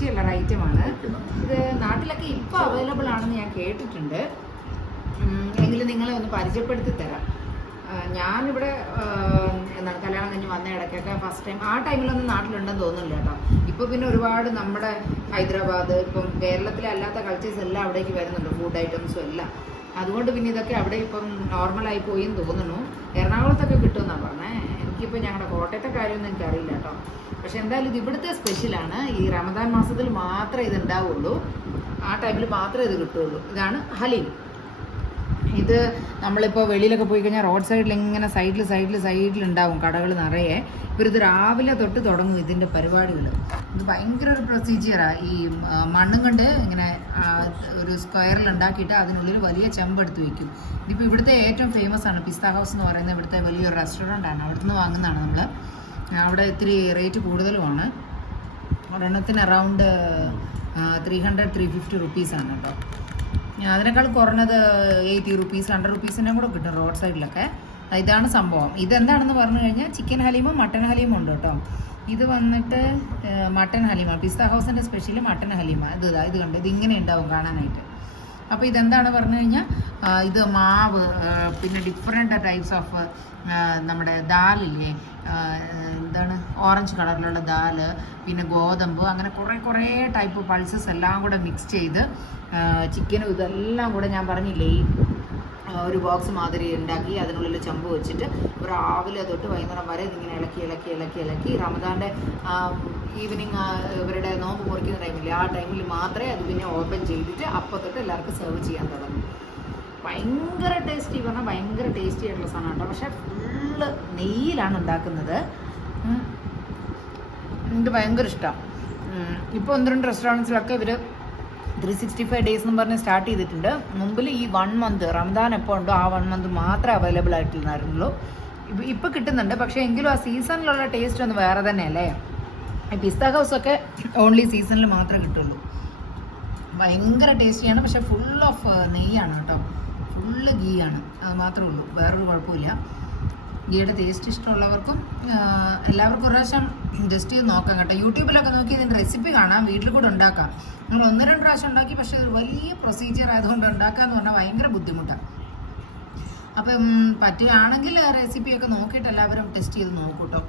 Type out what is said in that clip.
Special ഐറ്റമാണ്. ഇത് നാട്ടിലൊക്കെ ഇപ്പോൾ അവൈലബിൾ ആണെന്ന് ഞാൻ കേട്ടിട്ടുണ്ട്. എങ്കിലും നിങ്ങളെ ഒന്ന് പരിചയപ്പെടുത്തി തരാം. ഞാനിവിടെ എന്താണ് കല്യാണം കഴിഞ്ഞ് വന്ന ഇടയ്ക്കൊക്കെ ഫസ്റ്റ് ടൈം ആ ടൈമിലൊന്നും നാട്ടിലുണ്ടെന്ന് തോന്നുന്നില്ല കേട്ടോ. ഇപ്പോൾ പിന്നെ ഒരുപാട് നമ്മുടെ ഹൈദരാബാദ് ഇപ്പം കേരളത്തിലെ അല്ലാത്ത കൾച്ചേഴ്സ് എല്ലാം അവിടേക്ക് വരുന്നുണ്ട്, ഫുഡ് ഐറ്റംസും എല്ലാം. അതുകൊണ്ട് പിന്നെ ഇതൊക്കെ അവിടെ ഇപ്പം നോർമലായി പോയി എന്ന് തോന്നുന്നു. എറണാകുളത്തൊക്കെ കിട്ടുമെന്നാണ് പറഞ്ഞത്. എനിക്കിപ്പോൾ ഞങ്ങളുടെ കോട്ടയത്തെ കാര്യമൊന്നും എനിക്കറിയില്ല കേട്ടോ. പക്ഷെ എന്തായാലും ഇത് ഇവിടുത്തെ സ്പെഷ്യലാണ്. ഈ റമദാൻ മാസത്തിൽ മാത്രമേ ഇത് ഉണ്ടാവുള്ളൂ, ആ ടൈമിൽ മാത്രമേ ഇത് കിട്ടുള്ളൂ. ഇതാണ് ഹലീം. ഇത് നമ്മളിപ്പോൾ വെളിയിലൊക്കെ പോയി കഴിഞ്ഞാൽ റോഡ് സൈഡിൽ ഇങ്ങനെ സൈഡിൽ ഉണ്ടാവും കടകൾ നിറയെ. ഇവരിത് രാവിലെ തൊട്ട് തുടങ്ങും ഇതിൻ്റെ പരിപാടികൾ. ഇത് ഭയങ്കര ഒരു പ്രൊസീജിയറാണ്. ഈ മണ്ണും കൊണ്ട് ഇങ്ങനെ ഒരു സ്ക്വയറിൽ ഉണ്ടാക്കിയിട്ട് അതിനുള്ളിൽ വലിയ ചെമ്പെടുത്ത് വയ്ക്കും. ഇതിപ്പോൾ ഇവിടുത്തെ ഏറ്റവും ഫേമസ് ആണ് പിസ്ത ഹൗസ് എന്ന് പറയുന്നത്. ഇവിടുത്തെ വലിയൊരു റെസ്റ്റോറൻ്റാണ്, അവിടെ നിന്ന് വാങ്ങുന്നതാണ് നമ്മൾ. അവിടെ ഇത്തിരി റേറ്റ് കൂടുതലുമാണ്. ഒരെണ്ണത്തിന് അറൗണ്ട് 300-350 റുപ്പീസാണ് കേട്ടോ. അതിനേക്കാൾ കുറഞ്ഞത് 80 റുപ്പീസ് 100 റുപ്പീസിൻ്റെ കൂടെ കിട്ടും റോഡ് സൈഡിലൊക്കെ. ഇതാണ് സംഭവം. ഇതെന്താണെന്ന് പറഞ്ഞു കഴിഞ്ഞാൽ ചിക്കൻ ഹലീമും മട്ടൻ ഹലീമും ഉണ്ട് കേട്ടോ. ഇത് വന്നിട്ട് മട്ടൻ ഹലീമാണ്. പിസ്ത ഹൗസിൻ്റെ സ്പെഷ്യൽ മട്ടൻ ഹലീമാണ്. ഇത് കണ്ട് ഇതിങ്ങനെ ഉണ്ടാവും കാണാനായിട്ട്. അപ്പോൾ ഇതെന്താണ് പറഞ്ഞു കഴിഞ്ഞാൽ ഇത് മാവ്, പിന്നെ ഡിഫറെൻറ്റ് ടൈപ്സ് ഓഫ് നമ്മുടെ ദാലില്ലേ, എന്താണ് ഓറഞ്ച് കളറിലുള്ള ദാല്, പിന്നെ ഗോതമ്പ്, അങ്ങനെ കുറേ ടൈപ്പ് പൾസസ് എല്ലാം കൂടെ മിക്സ് ചെയ്ത് ചിക്കനും ഇതെല്ലാം കൂടെ ഞാൻ പറഞ്ഞില്ലേ ഈ ഒരു ബോക്സ് മാതിരി ഉണ്ടാക്കി അതിനുള്ളിൽ ചെമ്പ് വെച്ചിട്ട് രാവിലെ തൊട്ട് വൈകുന്നേരം വരെ ഇതിങ്ങനെ ഇളക്കി റമദാൻ്റെ ഈവനിങ് ഇവരുടെ നോമ്പ് മുറിക്കുന്ന ടൈമില്ലേ ആ ടൈമിൽ മാത്രമേ അത് പിന്നെ ഓപ്പൺ ചെയ്തിട്ട് അപ്പം തൊട്ട് എല്ലാവർക്കും സെർവ് ചെയ്യാൻ തുടങ്ങും. ഭയങ്കര ടേസ്റ്റി പറഞ്ഞാൽ ഭയങ്കര ടേസ്റ്റി ആയിട്ടുള്ള സാധനം കേട്ടോ. പക്ഷേ ഫുള്ള് നെയ്യിലാണ് ഉണ്ടാക്കുന്നത്. എനിക്ക് ഭയങ്കര ഇഷ്ടം. ഇപ്പോൾ 1-2 റെസ്റ്റോറൻറ്റ്സിലൊക്കെ ഇവർ 365 ഡേയ്സ് എന്ന് പറഞ്ഞ് സ്റ്റാർട്ട് ചെയ്തിട്ടുണ്ട്. മുമ്പിൽ ഈ 1 മന്ത് റമദാൻ എപ്പോൾ ഉണ്ടോ ആ 1 മന്ത് മാത്രമേ അവൈലബിൾ ആയിട്ടുണ്ടായിരുന്നുള്ളൂ. ഇപ്പോൾ കിട്ടുന്നുണ്ട്, പക്ഷേ എങ്കിലും ആ സീസണിലുള്ള ടേസ്റ്റ് ഒന്ന് വേറെ തന്നെയല്ലേ. പിസ്ത ഹൗസൊക്കെ ഓൺലി സീസണിൽ മാത്രമേ കിട്ടുള്ളൂ. ഭയങ്കര ടേസ്റ്റിയാണ്, പക്ഷേ ഫുൾ ഓഫ് നെയ്യാണ് കേട്ടോ. ഫുള്ള് ഗീ ആണ്, അത് മാത്രമേ ഉള്ളൂ, വേറൊരു കുഴപ്പമില്ല. ഗീയുടെ ടേസ്റ്റ് ഇഷ്ടമുള്ളവർക്കും എല്ലാവർക്കും ഒരു പ്രാവശ്യം ജസ്റ്റ് ചെയ്ത് നോക്കാം കേട്ടോ. യൂട്യൂബിലൊക്കെ നോക്കി ഇതിൻ്റെ റെസിപ്പി കാണാം, വീട്ടിൽ കൂടെ ഉണ്ടാക്കാം. നമ്മൾ 1-2 പ്രാവശ്യം ഉണ്ടാക്കി, പക്ഷേ ഇത് വലിയ പ്രൊസീജിയർ ആയതുകൊണ്ട് ഉണ്ടാക്കാമെന്ന് പറഞ്ഞാൽ ഭയങ്കര ബുദ്ധിമുട്ടാണ്. അപ്പം പറ്റുകയാണെങ്കിൽ റെസിപ്പിയൊക്കെ നോക്കിയിട്ട് എല്ലാവരും ടെസ്റ്റ് ചെയ്ത് നോക്കൂട്ടോ.